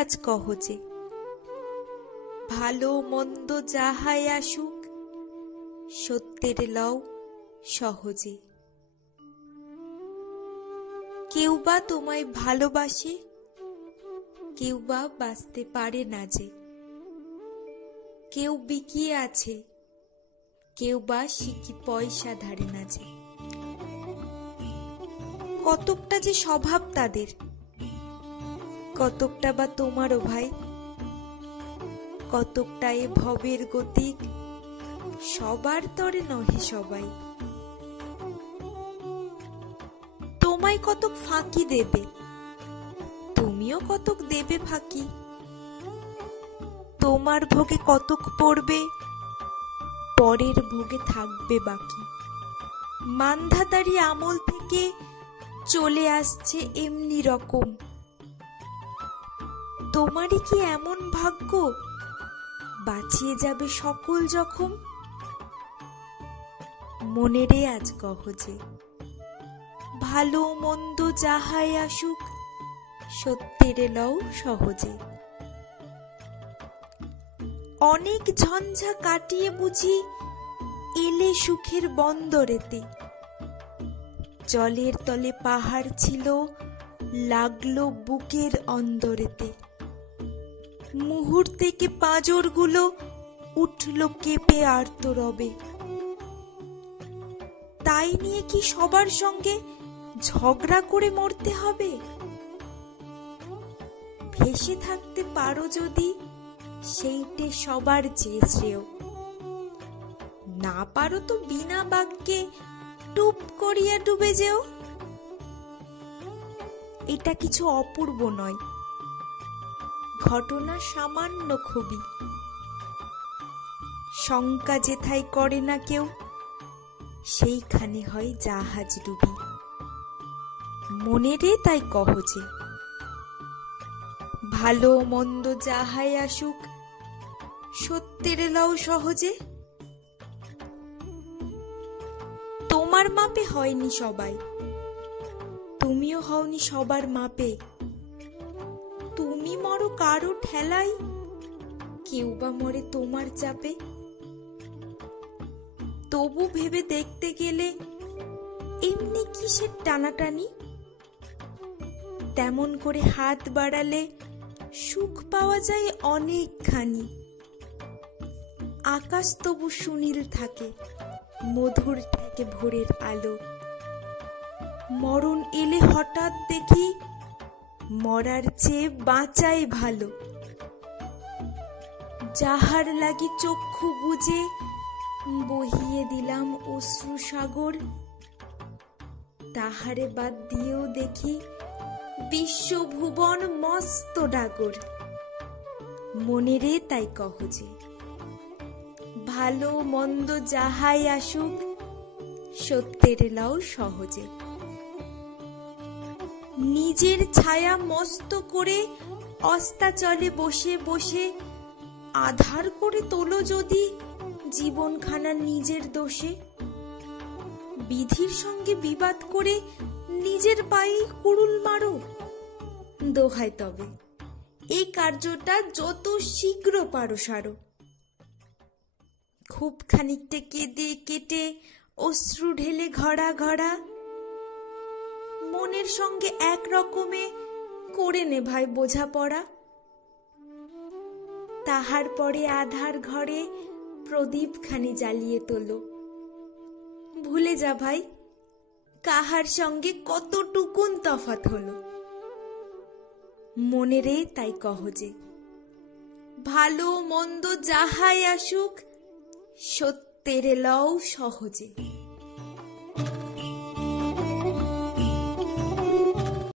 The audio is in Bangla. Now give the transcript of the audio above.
আজ কহ যে, ভালো মন্দ যাহাই আসুক, সত্যের লও সহজে। কেউ বা তোমায় ভালোবাসে, কেউ বা বাঁচতে পারে না যে। কেউ বিকিয়ে আছে, কেউ বা সিকি পয়সা ধারে না যে। কতকটা যে স্বভাব তাদের, কতকটা বা তোমারও ভাই, কতকটা এ ভবের গতিক, সবার তরে নহে সবাই। তোমায় কতক ফাঁকি দেবে, তুমিও কতক দেবে ফাঁকি। তোমার ভোগে কতক পড়বে, পরের ভোগে থাকবে বাকি। মানধাতারি আমল থেকে চলে আসছে এমনি রকম। তোমারই কি এমন ভাগ্য, বাঁচিয়ে যাবে সকল জখম? মনেরে আজ কহ যে, ভালো মন্দ যাহাই আসুক, সত্যের লও সহজে। অনেক ঝঞ্ঝা কাটিয়ে বুঝি এলে সুখের বন্দরেতে। জলের তলে পাহাড় ছিল, লাগলো বুকের অন্দরেতে। মুহূর্তেকে পাঁজরগুলো উঠল কেঁপে আর্তরবে। তাই নিয়ে কি সবার সঙ্গে ঝগড়া করে মরতে হবে? ভেসে থাকতে পারো যদি, সেইটে সবার চেয়ে শ্রেয়। না পারো তো বিনা বাক্যে টুপ করিয়া ডুবে যেও। এটা কিছু অপূর্ব নয়, ঘটনা সামান্য খুবই। শঙ্কা যেথায় করে না কেউ, সেইখানে হয় জাহাজ ডুবি। মনেরে তাই কহ যে, ভালো মন্দ যাহাই আসুক, সত্যের লও সহজে। তোমার মাপে হয়নি সবাই, তুমিও হওনি সবার মাপে। তুমি মরো কারো ঠেলাই, কেউ বা মরে তোমার চাপে। তবু ভেবে দেখতে গেলে এমনি কিসের টানাটানি? তেমন করে হাত বাড়ালে সুখ পাওয়া যায় অনেকখানি। আকাশ তবু সুনীল থাকে, মধুর ঠেকে ভোরের আলো। মরণ এলে হঠাৎ দেখি, মরার চেয়ে বাঁচাই ভালো। যাহার লাগি চক্ষু বুজে বহিয়ে দিলাম অশ্রু সাগর, তাহারে বাদ দিয়েও দেখি বিশ্বভুবন মস্ত ডাগর। মনেরে তাই কহ যে, ভালো মন্দ যাহাই আসুক, সত্যের লও সহজে। নিজের ছায়া মস্ত করে অস্তাচলে বসে বসে আধার করে তোলো যদি জীবনখানা নিজের দোষে। বিধির সঙ্গে বিবাদ করে নিজের পায়ে কুড়ুল মারো। দোহাই তবে এই কার্যটা যত শীঘ্র পারো সারো। খুব খানিকটা কেঁদে কেটে অশ্রু ঢেলে ঘড়া ঘড়া, মনের সঙ্গে এক রকমে করে নে ভাই বোঝাপড়া। তাহার পরে আধার ঘরে প্রদীপ খানি জ্বালিয়ে তোলো। ভুলে যা ভাই, কাহার সঙ্গে কতটুকুন তফাৎ হলো। মনেরে তাই কহ যে, ভালো মন্দ যাহাই আসুক, সত্যের লও সহজে।